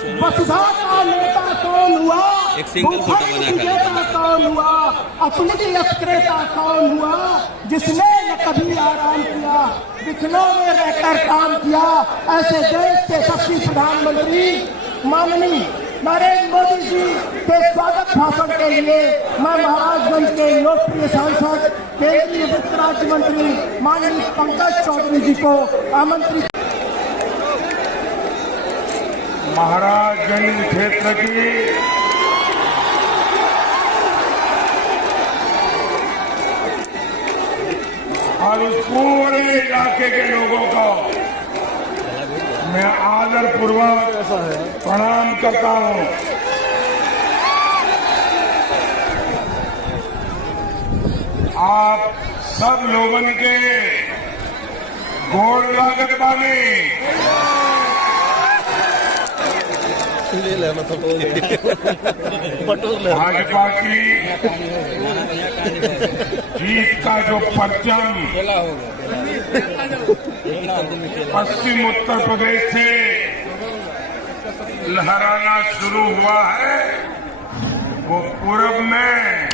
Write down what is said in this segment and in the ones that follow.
वसुधा का नेता कौन हुआ, एक सिंगल फोटो बना कर कौन हुआ, अपनी क्रेता कौन हुआ, जिसने न कभी आराम किया, बिखलों में रहकर काम किया। ऐसे देश के शक्ति प्रधानमंत्री माननीय नरेंद्र मोदी जी के स्वागत भाषण के लिए मैं महाराजगंज के लोकप्रिय सांसद केंद्रीय वित्त राज्य मंत्री माननीय पंकज चौधरी जी को आमंत्रित। महाराजगंज क्षेत्र की और इस पूरे इलाके के लोगों को मैं आदरपूर्वक प्रणाम करता हूं। आप सब लोगों के गोड़ लागत बानी भाजपा की जीत का जो परचम पश्चिम उत्तर प्रदेश से लहराना शुरू हुआ है, वो पूर्व में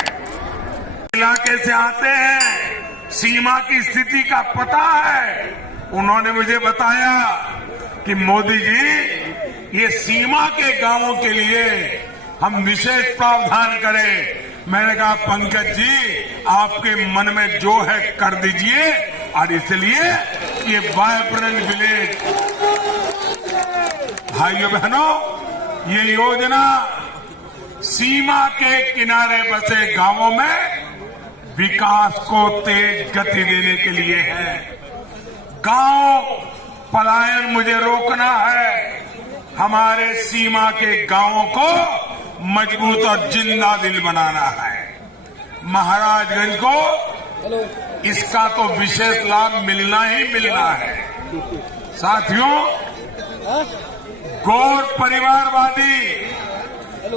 इलाके से आते हैं, सीमा की स्थिति का पता है। उन्होंने मुझे बताया कि मोदी जी ये सीमा के गांवों के लिए हम विशेष प्रावधान करें। मैंने कहा पंकज जी आपके मन में जो है कर दीजिए, और इसलिए ये वाइब्रेंट विलेज भाइयों बहनों, ये योजना सीमा के किनारे बसे गांवों में विकास को तेज गति देने के लिए है। गांव पलायन मुझे रोकना है, हमारे सीमा के गांवों को मजबूत और जिंदा दिल बनाना है। महाराजगंज को इसका तो विशेष लाभ मिलना ही मिलना है। साथियों, गौर परिवारवादी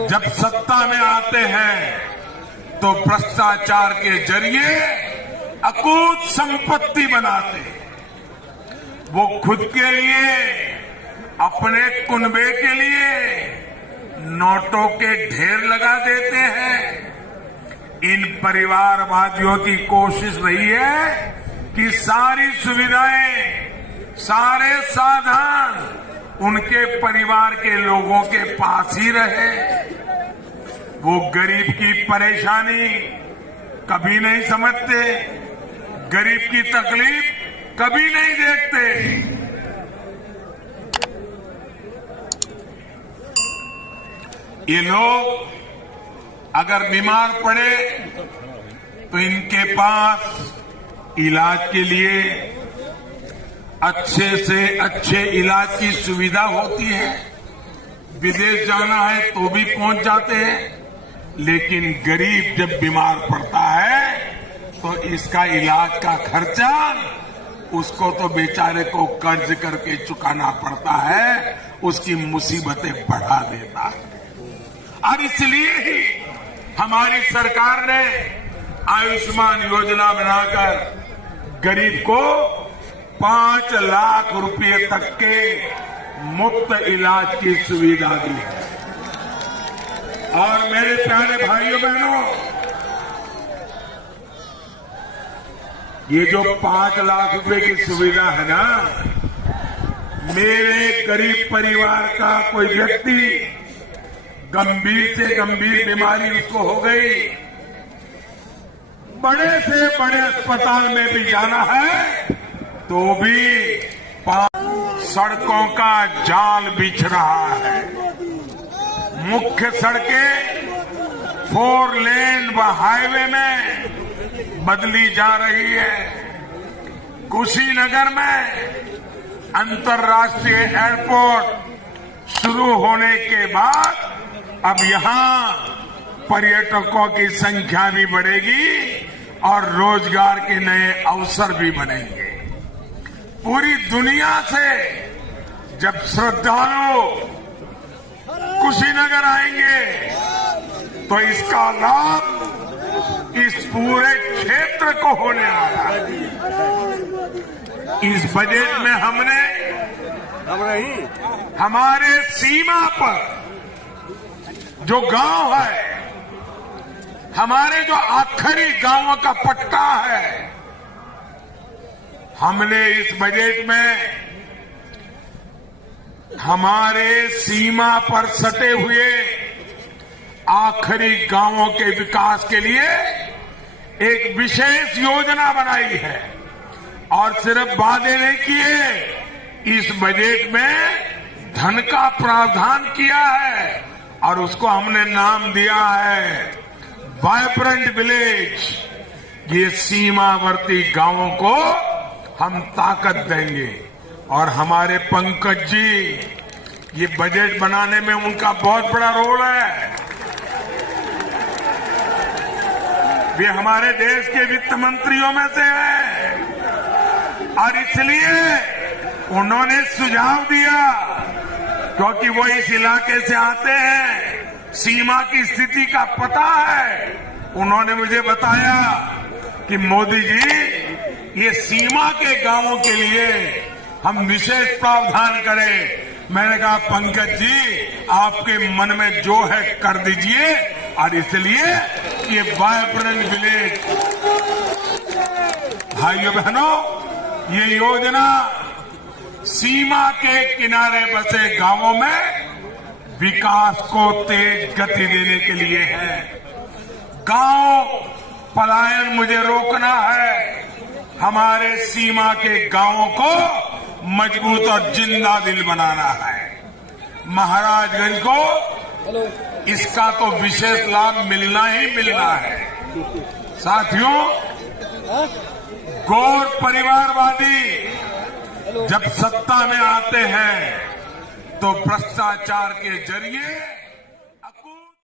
जब सत्ता में आते हैं तो भ्रष्टाचार के जरिए अकूत संपत्ति बनाते हैं। वो खुद के लिए, अपने कुनबे के लिए नोटों के ढेर लगा देते हैं। इन परिवारवादियों की कोशिश रही है कि सारी सुविधाएं, सारे साधन उनके परिवार के लोगों के पास ही रहे। वो गरीब की परेशानी कभी नहीं समझते, गरीब की तकलीफ कभी नहीं देखते। ये लोग अगर बीमार पड़े तो इनके पास इलाज के लिए अच्छे से अच्छे इलाज की सुविधा होती है। विदेश जाना है तो भी पहुंच जाते हैं, लेकिन गरीब जब बीमार पड़ता है तो इसका इलाज का खर्चा उसको तो बेचारे को कर्ज करके चुकाना पड़ता है, उसकी मुसीबतें बढ़ा देता है। और इसलिए ही हमारी सरकार ने आयुष्मान योजना बनाकर गरीब को 5 लाख रुपए तक के मुफ्त इलाज की सुविधा दी है। और मेरे प्यारे भाइयों बहनों, ये जो 5 लाख रुपए की सुविधा है ना, मेरे गरीब परिवार का कोई व्यक्ति गंभीर से गंभीर बीमारी उसको हो गई, बड़े से बड़े अस्पताल में भी जाना है तो भी सड़कों का जाल बिछ रहा है। मुख्य सड़कें 4 लेन व हाईवे में बदली जा रही है। कुशीनगर में अंतर्राष्ट्रीय एयरपोर्ट शुरू होने के बाद अब यहां पर्यटकों की संख्या भी बढ़ेगी और रोजगार के नए अवसर भी बनेंगे। पूरी दुनिया से जब श्रद्धालु कुशीनगर आएंगे तो इसका लाभ इस पूरे क्षेत्र को होने वाला है। इस बजट में हमने हमारे सीमा पर जो गांव है, हमारे जो आखिरी गांवों का पट्टा है, हमने इस बजट में हमारे सीमा पर सटे हुए आखिरी गांवों के विकास के लिए एक विशेष योजना बनाई है। और सिर्फ वादे नहीं किए, इस बजट में धन का प्रावधान किया है और उसको हमने नाम दिया है वाइब्रेंट विलेज। ये सीमावर्ती गांवों को हम ताकत देंगे। और हमारे पंकज जी, ये बजट बनाने में उनका बहुत बड़ा रोल है। वे हमारे देश के वित्त मंत्रियों में से हैं और इसलिए उन्होंने सुझाव दिया, क्योंकि वो इस इलाके से आते हैं, सीमा की स्थिति का पता है। उन्होंने मुझे बताया कि मोदी जी, ये सीमा के गांवों के लिए हम विशेष प्रावधान करें। मैंने कहा पंकज जी, आपके मन में जो है कर दीजिए। और इसलिए ये वाइब्रेंट विलेज, भाइयों बहनों, ये योजना सीमा के किनारे बसे गांवों में विकास को तेज गति देने के लिए है। गांव पलायन मुझे रोकना है। हमारे सीमा के गांवों को मजबूत और जिंदा दिल बनाना है। महाराजगंज को इसका तो विशेष लाभ मिलना ही मिलना है। साथियों, गौर परिवारवादी जब सत्ता में आते हैं तो भ्रष्टाचार के जरिए